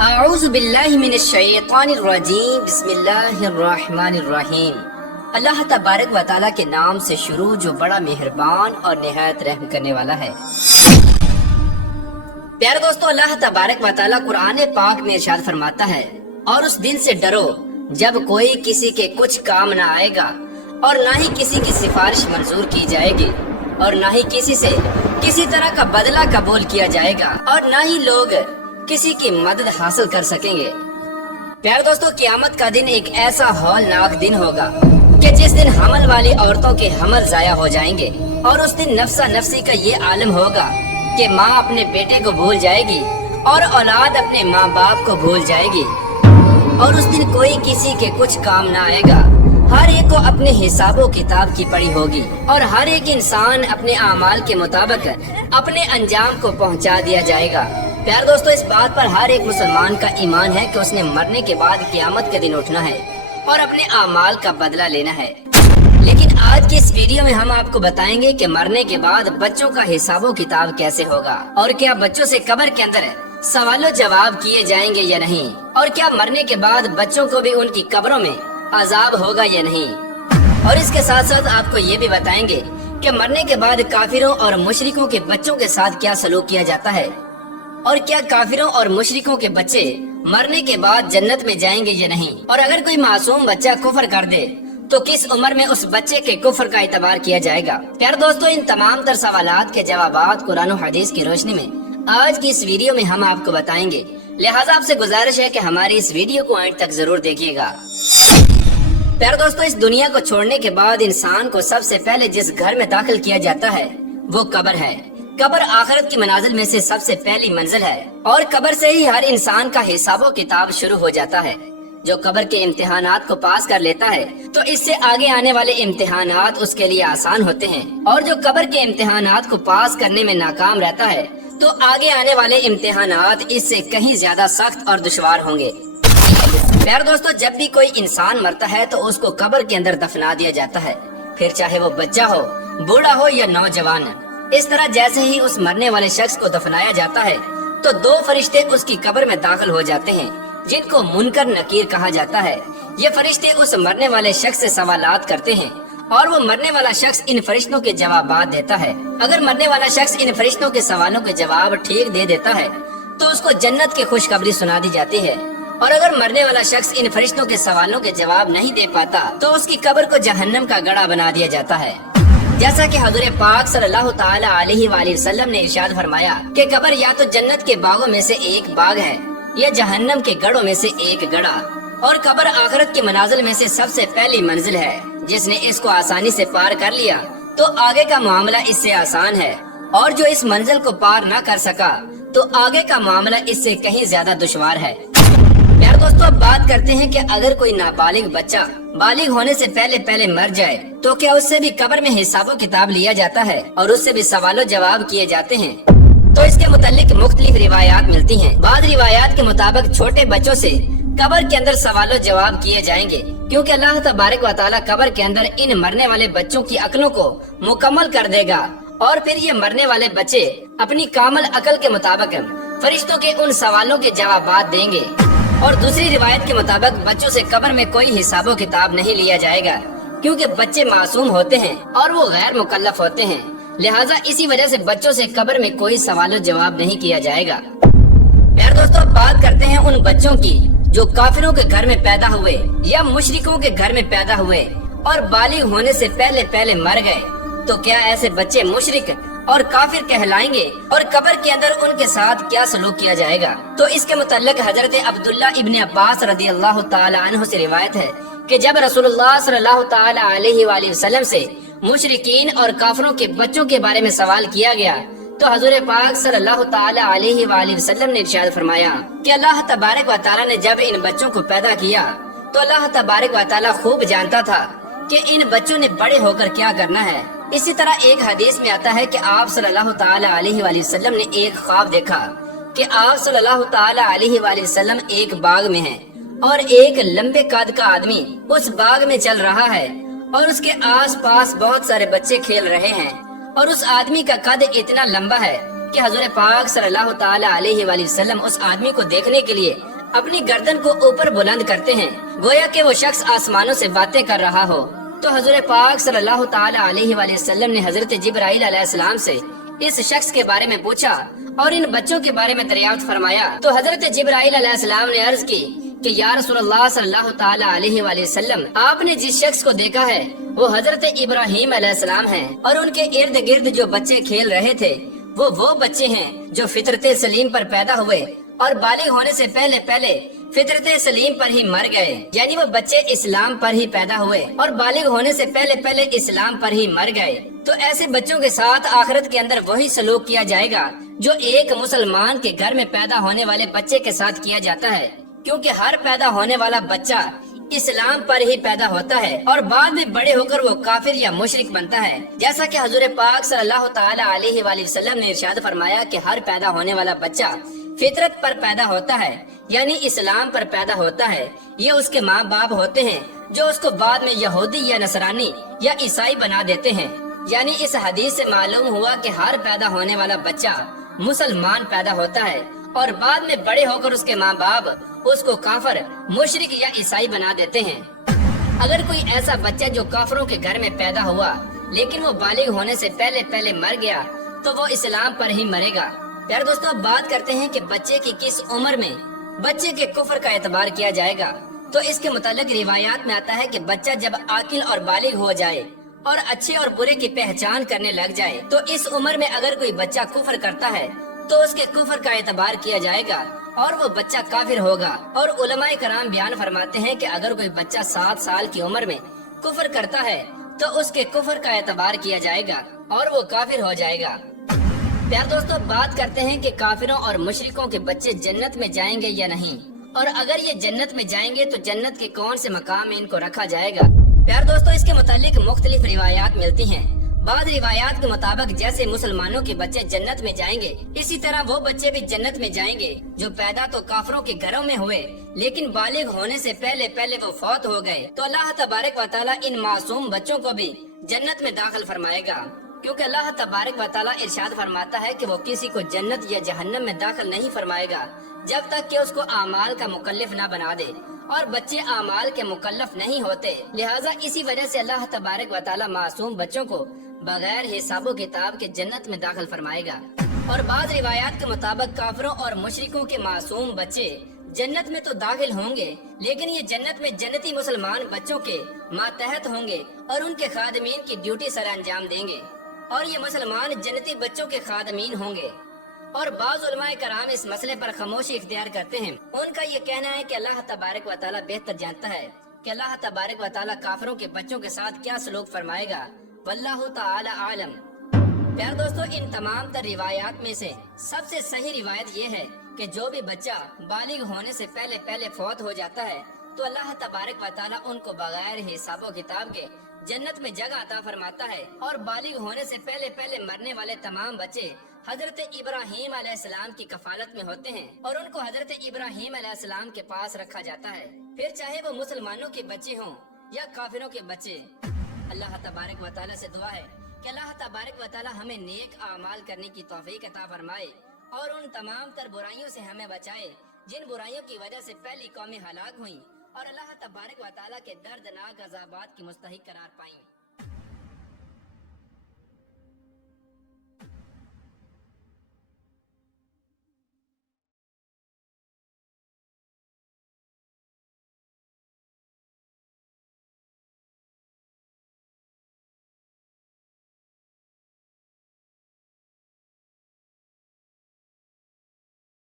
اعوذ باللہ من الشیطان الرجیم بسم اللہ الرحمن الرحیم۔ اللہ تبارک و تعالیٰ کے نام سے شروع جو بڑا مہربان اور نہایت رحم کرنے والا ہے۔ پیارے دوستو، اللہ تبارک و تعالیٰ قرآن پاک میں ارشاد فرماتا ہے، اور اس دن سے ڈرو جب کوئی کسی کے کچھ کام نہ آئے گا، اور نہ ہی کسی کی سفارش منظور کی جائے گی، اور نہ ہی کسی سے کسی طرح کا بدلہ قبول کیا جائے گا، اور نہ ہی لوگ کسی کی مدد حاصل کر سکیں گے۔ پیارے دوستو، قیامت کا دن ایک ایسا ہولناک دن ہوگا کہ جس دن حمل والی عورتوں کے حمل ضائع ہو جائیں گے، اور اس دن نفسا نفسی کا یہ عالم ہوگا کہ ماں اپنے بیٹے کو بھول جائے گی اور اولاد اپنے ماں باپ کو بھول جائے گی، اور اس دن کوئی کسی کے کچھ کام نہ آئے گا۔ ہر ایک کو اپنے حساب و کتاب کی پڑی ہوگی، اور ہر ایک انسان اپنے اعمال کے مطابق اپنے انجام کو پہنچا دیا جائے گا۔ پیارے دوستو، اس بات پر ہر ایک مسلمان کا ایمان ہے کہ اس نے مرنے کے بعد قیامت کے دن اٹھنا ہے اور اپنے اعمال کا بدلہ لینا ہے۔ لیکن آج کی اس ویڈیو میں ہم آپ کو بتائیں گے کہ مرنے کے بعد بچوں کا حساب و کتاب کیسے ہوگا، اور کیا بچوں سے قبر کے اندر سوال و جواب کیے جائیں گے یا نہیں، اور کیا مرنے کے بعد بچوں کو بھی ان کی قبروں میں عذاب ہوگا یا نہیں۔ اور اس کے ساتھ ساتھ آپ کو یہ بھی بتائیں گے کہ مرنے کے بعد کافروں اور مشرکوں کے بچوں کے ساتھ کیا سلوک کیا جاتا ہے، اور کیا کافروں اور مشرکوں کے بچے مرنے کے بعد جنت میں جائیں گے یا نہیں، اور اگر کوئی معصوم بچہ کفر کر دے تو کس عمر میں اس بچے کے کفر کا اعتبار کیا جائے گا۔ پیارے دوستو، ان تمام تر سوالات کے جوابات قرآن و حدیث کی روشنی میں آج کی اس ویڈیو میں ہم آپ کو بتائیں گے، لہٰذا آپ سے گزارش ہے کہ ہماری اس ویڈیو کو اینڈ تک ضرور دیکھیے گا۔ پیارے دوستو، اس دنیا کو چھوڑنے کے بعد انسان کو سب سے پہلے جس گھر میں داخل کیا جاتا ہے وہ قبر ہے۔ قبر آخرت کی منازل میں سے سب سے پہلی منزل ہے، اور قبر سے ہی ہر انسان کا حساب و کتاب شروع ہو جاتا ہے۔ جو قبر کے امتحانات کو پاس کر لیتا ہے تو اس سے آگے آنے والے امتحانات اس کے لیے آسان ہوتے ہیں، اور جو قبر کے امتحانات کو پاس کرنے میں ناکام رہتا ہے تو آگے آنے والے امتحانات اس سے کہیں زیادہ سخت اور دشوار ہوں گے۔ پیارے دوستو، جب بھی کوئی انسان مرتا ہے تو اس کو قبر کے اندر دفنا دیا جاتا ہے، پھر چاہے وہ بچہ ہو، بوڑھا ہو یا نوجوان۔ اس طرح جیسے ہی اس مرنے والے شخص کو دفنایا جاتا ہے تو دو فرشتے اس کی قبر میں داخل ہو جاتے ہیں، جن کو منکر نکیر کہا جاتا ہے۔ یہ فرشتے اس مرنے والے شخص سے سوالات کرتے ہیں، اور وہ مرنے والا شخص ان فرشتوں کے جوابات دیتا ہے۔ اگر مرنے والا شخص ان فرشتوں کے سوالوں کے جواب ٹھیک دے دیتا ہے تو اس کو جنت کی خوشخبری سنا دی جاتی ہے، اور اگر مرنے والا شخص ان فرشتوں کے سوالوں کے جواب نہیں دے پاتا تو اس کی قبر کو جہنم کا گڑھا بنا دیا جاتا ہے۔ جیسا کہ حضور پاک صلی اللہ تعالی علیہ وآلہ وسلم نے ارشاد فرمایا کہ قبر یا تو جنت کے باغوں میں سے ایک باغ ہے یا جہنم کے گڑھوں میں سے ایک گڑھا، اور قبر آخرت کی منازل میں سے سب سے پہلی منزل ہے۔ جس نے اس کو آسانی سے پار کر لیا تو آگے کا معاملہ اس سے آسان ہے، اور جو اس منزل کو پار نہ کر سکا تو آگے کا معاملہ اس سے کہیں زیادہ دشوار ہے۔ پیارے دوستو، اب بات کرتے ہیں کہ اگر کوئی نابالغ بچہ بالغ ہونے سے پہلے مر جائے تو کیا اس سے بھی قبر میں حساب و کتاب لیا جاتا ہے اور اس سے بھی سوال و جواب کیے جاتے ہیں؟ تو اس کے متعلق مختلف روایات ملتی ہیں۔ بعض روایات کے مطابق چھوٹے بچوں سے قبر کے اندر سوال و جواب کیے جائیں گے، کیونکہ اللہ تبارک و تعالیٰ قبر کے اندر ان مرنے والے بچوں کی عقلوں کو مکمل کر دے گا، اور پھر یہ مرنے والے بچے اپنی کامل عقل کے مطابق فرشتوں کے ان سوالوں کے جوابات دیں گے۔ اور دوسری روایت کے مطابق بچوں سے قبر میں کوئی حساب و کتاب نہیں لیا جائے گا، کیونکہ بچے معصوم ہوتے ہیں اور وہ غیر مکلف ہوتے ہیں، لہٰذا اسی وجہ سے بچوں سے قبر میں کوئی سوال و جواب نہیں کیا جائے گا۔ پیارے دوستو، بات کرتے ہیں ان بچوں کی جو کافروں کے گھر میں پیدا ہوئے یا مشرکوں کے گھر میں پیدا ہوئے اور بالغ ہونے سے پہلے مر گئے، تو کیا ایسے بچے مشرک اور کافر کہلائیں گے، اور قبر کے اندر ان کے ساتھ کیا سلوک کیا جائے گا؟ تو اس کے متعلق حضرت عبداللہ ابن عباس رضی اللہ تعالی عنہ سے روایت ہے کہ جب رسول اللہ صلی اللہ تعالی علیہ وآلہ وسلم سے مشرکین اور کافروں کے بچوں کے بارے میں سوال کیا گیا تو حضور پاک صلی اللہ تعالی علیہ وآلہ وسلم نے ارشاد فرمایا کہ اللہ تبارک و تعالی نے جب ان بچوں کو پیدا کیا تو اللہ تبارک و تعالی خوب جانتا تھا کہ ان بچوں نے بڑے ہو کر کیا کرنا ہے۔ اسی طرح ایک حدیث میں آتا ہے کہ آپ صلی اللہ تعالی علیہ وآلہ وسلم نے ایک خواب دیکھا کہ آپ صلی اللہ تعالی علیہ وآلہ وسلم ایک باغ میں ہیں، اور ایک لمبے قد کا آدمی اس باغ میں چل رہا ہے، اور اس کے آس پاس بہت سارے بچے کھیل رہے ہیں، اور اس آدمی کا قد اتنا لمبا ہے کہ حضور پاک صلی اللہ تعالی علیہ وآلہ وسلم اس آدمی کو دیکھنے کے لیے اپنی گردن کو اوپر بلند کرتے ہیں، گویا کہ وہ شخص آسمانوں سے باتیں کر رہا ہو۔ تو حضور پاک صلی اللہ تعالی علیہ وآلہ وسلم نے حضرت جبرائیل علیہ السلام سے اس شخص کے بارے میں پوچھا اور ان بچوں کے بارے میں دریافت فرمایا۔ تو حضرت جبرائیل علیہ السلام نے عرض کی کہ یا رسول اللہ صلی اللہ تعالی علیہ وآلہ وسلم، آپ نے جس شخص کو دیکھا ہے وہ حضرت ابراہیم علیہ السلام ہیں، اور ان کے ارد گرد جو بچے کھیل رہے تھے وہ بچے ہیں جو فطرت سلیم پر پیدا ہوئے اور بالغ ہونے سے پہلے پہلے فطرت سلیم پر ہی مر گئے، یعنی وہ بچے اسلام پر ہی پیدا ہوئے اور بالغ ہونے سے پہلے پہلے اسلام پر ہی مر گئے۔ تو ایسے بچوں کے ساتھ آخرت کے اندر وہی سلوک کیا جائے گا جو ایک مسلمان کے گھر میں پیدا ہونے والے بچے کے ساتھ کیا جاتا ہے، کیونکہ ہر پیدا ہونے والا بچہ اسلام پر ہی پیدا ہوتا ہے اور بعد میں بڑے ہو کر وہ کافر یا مشرک بنتا ہے، جیسا کہ حضور پاک صلی اللہ تعالی علیہ وآلہ وسلم نے ارشاد فرمایا کہ ہر پیدا ہونے والا بچہ فطرت پر پیدا ہوتا ہے، یعنی اسلام پر پیدا ہوتا ہے۔ یہ اس کے ماں باپ ہوتے ہیں جو اس کو بعد میں یہودی یا نصرانی یا عیسائی بنا دیتے ہیں، یعنی اس حدیث سے معلوم ہوا کہ ہر پیدا ہونے والا بچہ مسلمان پیدا ہوتا ہے اور بعد میں بڑے ہو کر اس کے ماں باپ اس کو کافر، مشرک یا عیسائی بنا دیتے ہیں۔ اگر کوئی ایسا بچہ جو کافروں کے گھر میں پیدا ہوا لیکن وہ بالغ ہونے سے پہلے پہلے مر گیا تو وہ اسلام پر ہی مرے گا۔ پیارے دوستو، اب بات کرتے ہیں کہ بچے کی کس عمر میں بچے کے کفر کا اعتبار کیا جائے گا۔ تو اس کے متعلق روایات میں آتا ہے کہ بچہ جب عاقل اور بالغ ہو جائے اور اچھے اور برے کی پہچان کرنے لگ جائے تو اس عمر میں اگر کوئی بچہ کفر کرتا ہے تو اس کے کفر کا اعتبار کیا جائے گا اور وہ بچہ کافر ہوگا۔ اور علماء کرام بیان فرماتے ہیں کہ اگر کوئی بچہ 7 سال کی عمر میں کفر کرتا ہے تو اس کے کفر کا اعتبار کیا جائے گا اور وہ کافر ہو جائے گا۔ پیار دوستو، بات کرتے ہیں کہ کافروں اور مشرکوں کے بچے جنت میں جائیں گے یا نہیں، اور اگر یہ جنت میں جائیں گے تو جنت کے کون سے مقام میں ان کو رکھا جائے گا۔ پیار دوستو، اس کے متعلق مختلف روایات ملتی ہیں۔ بعض روایات کے مطابق جیسے مسلمانوں کے بچے جنت میں جائیں گے، اسی طرح وہ بچے بھی جنت میں جائیں گے جو پیدا تو کافروں کے گھروں میں ہوئے لیکن بالغ ہونے سے پہلے پہلے وہ فوت ہو گئے، تو اللہ تبارک و تعالیٰ ان معصوم بچوں کو بھی جنت میں داخل فرمائے گا، کیونکہ اللہ تبارک و تعالیٰ ارشاد فرماتا ہے کہ وہ کسی کو جنت یا جہنم میں داخل نہیں فرمائے گا جب تک کہ اس کو اعمال کا مکلف نہ بنا دے، اور بچے اعمال کے مکلف نہیں ہوتے، لہٰذا اسی وجہ سے اللہ تبارک و تعالیٰ معصوم بچوں کو بغیر حساب و کتاب کے جنت میں داخل فرمائے گا۔ اور بعض روایات کے مطابق کافروں اور مشرکوں کے معصوم بچے جنت میں تو داخل ہوں گے لیکن یہ جنت میں جنتی مسلمان بچوں کے ماتحت ہوں گے اور ان کے خادمین کی ڈیوٹی سر انجام دیں گے، اور یہ مسلمان جنتی بچوں کے خادمین ہوں گے۔ اور بعض علماء کرام اس مسئلے پر خاموشی اختیار کرتے ہیں۔ ان کا یہ کہنا ہے کہ اللہ تبارک و تعالیٰ بہتر جانتا ہے کہ اللہ تبارک و تعالیٰ کافروں کے بچوں کے ساتھ کیا سلوک فرمائے گا، واللہ تعالی عالم۔ پیار دوستو، ان تمام تر روایات میں سے سب سے صحیح روایت یہ ہے کہ جو بھی بچہ بالغ ہونے سے پہلے پہلے فوت ہو جاتا ہے تو اللہ تبارک و تعالیٰ ان کو بغیر حساب و کتاب کے جنت میں جگہ عطا فرماتا ہے، اور بالغ ہونے سے پہلے پہلے مرنے والے تمام بچے حضرت ابراہیم علیہ السلام کی کفالت میں ہوتے ہیں اور ان کو حضرت ابراہیم علیہ السلام کے پاس رکھا جاتا ہے، پھر چاہے وہ مسلمانوں کے بچے ہوں یا کافروں کے بچے۔ اللہ تبارک و تعالیٰ سے دعا ہے کہ اللہ تبارک و تعالیٰ ہمیں نیک اعمال کرنے کی توفیق عطا فرمائے اور ان تمام تر برائیوں سے ہمیں بچائے جن برائیوں کی وجہ سے پہلی قومیں ہلاک ہوئیں اور اللہ تبارک و تعالیٰ کے دردناک عذابات کی مستحق قرار پائیں۔